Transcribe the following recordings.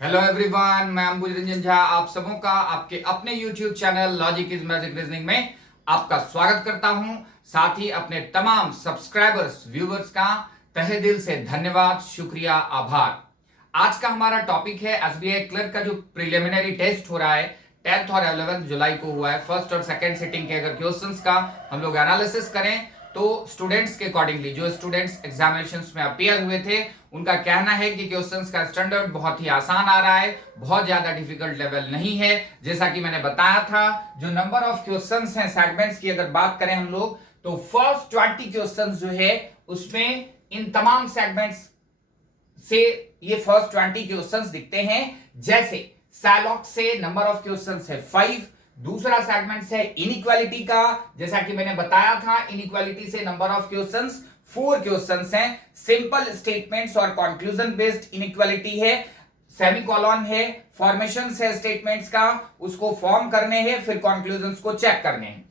Hello everyone, मैं अंबुज रंजन झा आप सबों का आपके अपने YouTube channel logic is magic reasoning में आपका स्वागत करता हूं। साथ ही अपने तमाम सब्सक्राइबर्स व्यूवर्स का तहे दिल से धन्यवाद, शुक्रिया, आभार। आज का हमारा टॉपिक है एसबीआई क्लर्क का जो प्रिलिमिनरी टेस्ट हो रहा है 10th और 11th जुलाई को हुआ है। फर्स्ट और सेकंड सिटिंग के अगर क्वेश्चंस का हम लोग एनालिसिस करें तो स्टूडेंट्स के अकॉर्डिंगली जो स्टूडेंट्स एग्जामिनेशंस में अपीयर हुए थे उनका कहना है कि क्वेश्चंस का स्टैंडर्ड बहुत ही आसान आ रहा है, बहुत ज्यादा डिफिकल्ट लेवल नहीं है। जैसा कि मैंने बताया था, जो नंबर ऑफ क्वेश्चंस हैं सेगमेंट्स की अगर बात करें हम लोग तो फर्स्ट 20 क्वेश्चंस जो है उसमें इन तमाम सेगमेंट्स से ये फर्स्ट 20 क्वेश्चंस दिखते हैं। जैसे सैलॉक से नंबर ऑफ क्वेश्चंस है 5। दूसरा सेगमेंट है इनइक्वालिटी का, जैसा कि मैंने बताया था इनइक्वालिटी से नंबर ऑफ क्वेश्चंस 4 क्वेश्चंस हैं। सिंपल स्टेटमेंट्स और कंक्लूजन बेस्ड इनइक्वालिटी है, सेमीकोलन है, फॉर्मेशंस है स्टेटमेंट्स का, उसको फॉर्म करने हैं, फिर कंक्लूजन्स को चेक करने हैं।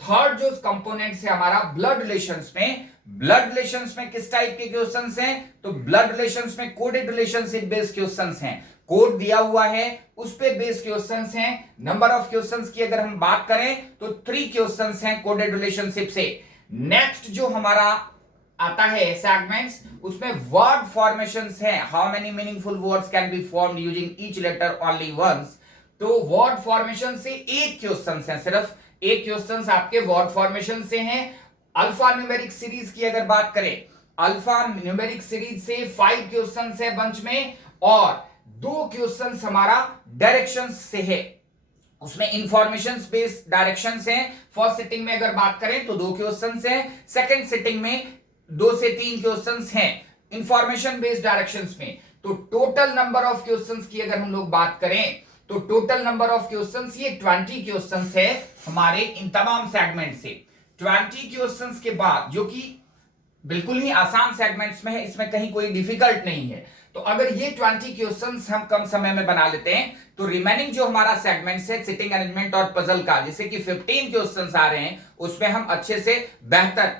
थर्ड जो कंपोनेंट्स है हमारा ब्लड रिलेशंस में, ब्लड रिलेशंस में किस टाइप के क्वेश्चंस हैं तो ब्लड रिलेशंस में कोडेड रिलेशनशिप बेस्ड क्वेश्चंस हैं। कोड दिया हुआ है उस पे बेस्ड क्वेश्चंस हैं। नंबर ऑफ क्वेश्चंस की अगर हम बात करें तो 3 क्वेश्चंस हैं कोडेड रिलेशनशिप से। नेक्स्ट जो हमारा आता है सेगमेंट्स उसमें वर्ड फॉर्मेशंस हैं। How many meaningful words can be formed using each letter only once. तो वर्ड फॉर्मेशन से एक क्वेश्चंस है, सिर्फ एक क्वेश्चंस आपके वर्ड फॉर्मेशन से हैं। अल्फा न्यूमेरिक सीरीज की अगर बात करें, अल्फा न्यूमेरिक सीरीज से 5 क्वेश्चंस है बंच में और 2 क्वेश्चंस हमारा डायरेक्शंस से है। उसमें इंफॉर्मेशन बेस्ड डायरेक्शंस हैं। फर्स्ट सिटिंग में अगर बात करें तो 2 क्वेश्चंस हैं, सेकंड सिटिंग में 2 से 3 क्वेश्चंस हैं इंफॉर्मेशन बेस्ड डायरेक्शंस में। तो टोटल नंबर ऑफ क्वेश्चंस की अगर हम लोग बात करें तो टोटल नंबर ऑफ क्वेश्चंस ये 20 क्वेश्चंस है हमारे इन तमाम सेगमेंट से। 20 क्वेश्चंस के बाद जो कि बिल्कुल ही आसान सेगमेंट्स में है, इसमें कहीं कोई डिफिकल्ट नहीं है। तो अगर ये 20 क्वेश्चंस हम कम समय में बना लेते हैं तो रिमेनिंग जो हमारा सेगमेंट्स है सिटिंग अरेंजमेंट और पजल का, जैसे कि 15 क्वेश्चंस आ रहे हैं, उसमें हम अच्छे से बेहतर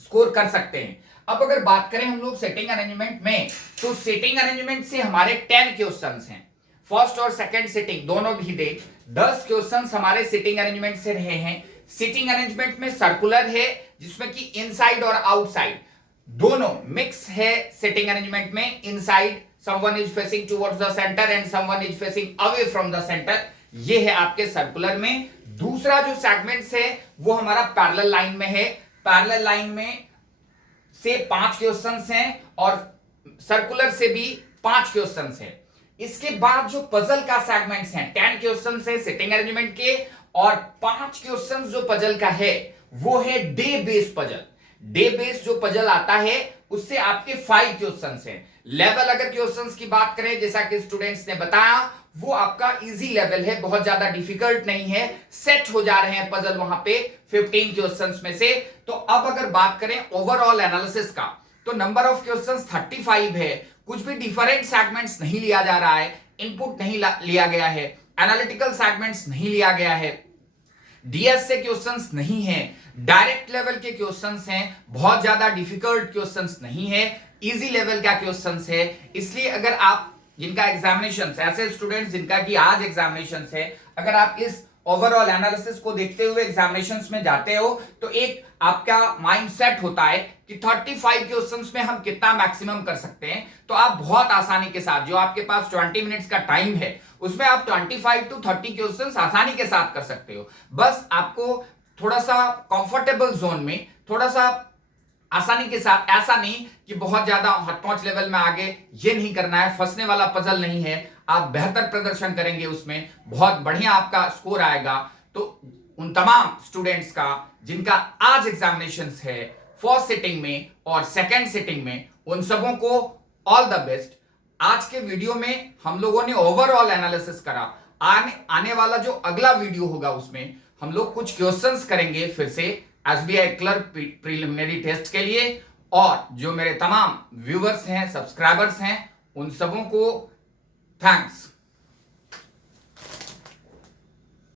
स्कोर कर सकते हैं। अब अगर बात करें हम लोग सेटिंग अरेंजमेंट में तो सेटिंग अरेंजमेंट से हमारे 10 क्वेश्चंस हैं। फर्स्ट और सेकंड सिटिंग दोनों भी देख 10 क्वेश्चंस हमारे सिटिंग अरेंजमेंट से रहे हैं। सिटिंग अरेंजमेंट में सर्कुलर है जिसमें कि इनसाइड और आउटसाइड दोनों मिक्स है। सिटिंग अरेंजमेंट में inside someone is facing towards the centre and someone is facing away from the centre, ये है आपके सर्कुलर में। दूसरा जो सेगमेंट्स है वो हमारा पैरेलल लाइन में है। पैरेलल लाइन में से 5 क्वेश्चंस हैं और सर्कुलर से भी 5 क्वेश्चंस हैं। इसके बाद जो पजल का सेगमेंट्स हैं 10 क्वेश्चंस है सिटिंग अरेंजमेंट के और 5 क्वेश्चंस जो पजल का है वो है day based puzzle. Day based जो पजल आता है उससे आपके 5 क्वेश्चंस हैं। लेवल अगर क्वेश्चंस की बात करें जैसा कि स्टूडेंट्स ने बताया वो आपका इजी लेवल है, बहुत ज्यादा डिफिकल्ट नहीं है, सेट हो जा रहे हैं पजल वहां पे 15 क्वेश्चंस में से। तो अब अगर बात करें ओवरऑल एनालिसिस का तो नंबर ऑफ क्वेश्चंस 35 है। कुछ भी डिफरेंट सेगमेंट्स नहीं लिया जा रहा है, इनपुट नहीं लिया गया है, एनालिटिकल सेगमेंट्स नहीं लिया गया है, डीएस से क्वेश्चंस नहीं है, डायरेक्ट लेवल के क्वेश्चंस हैं, बहुत ज्यादा डिफिकल्ट क्वेश्चंस नहीं है, इजी लेवल का क्वेश्चंस है। इसलिए अगर आप जिनका एग्जामिनेशन, ऐसे स्टूडेंट्स जिनका कि आज एग्जामिनेशन है, अगर आप इस ओवरऑल एनालिसिस को देखते हुए एग्जामिनेशंस में जाते हो तो एक आपका माइंड सेट होता है कि 35 क्वेश्चंस में हम कितना मैक्सिमम कर सकते हैं। तो आप बहुत आसानी के साथ, जो आपके पास 20 मिनट्स का टाइम है उसमें आप 25 to 30 क्वेश्चंस आसानी के साथ कर सकते हो। बस आपको थोड़ा सा कंफर्टेबल जोन में, थोड़ा सा आसानी के साथ, ऐसा नहीं कि बहुत ज्यादा हॉट लेवल में आगे, ये नहीं करना है, फंसने वाला पजल नहीं है। आप बेहतर प्रदर्शन करेंगे, उसमें बहुत बढ़िया आपका स्कोर आएगा। तो उन तमाम स्टूडेंट्स का जिनका आज एग्जामिनेशन है फर्स्ट सिटिंग में और सेकंड सिटिंग में, उन सबों को ऑल द बेस्ट। आज के वीडियो में हम लोगों ने ओवरऑल एनालिसिस करा। आने वाला जो अगला वीडियो होगा उसमें हम लोग कुछ क्वेश्चंस करेंगे फिर से एसबीआई क्लर्क प्रीलिमिनरी टेस्ट के लिए। और जो मेरे तमाम व्यूवर्स हैं, सब्सक्राइबर्स हैं, उन सबों को थैंक्स।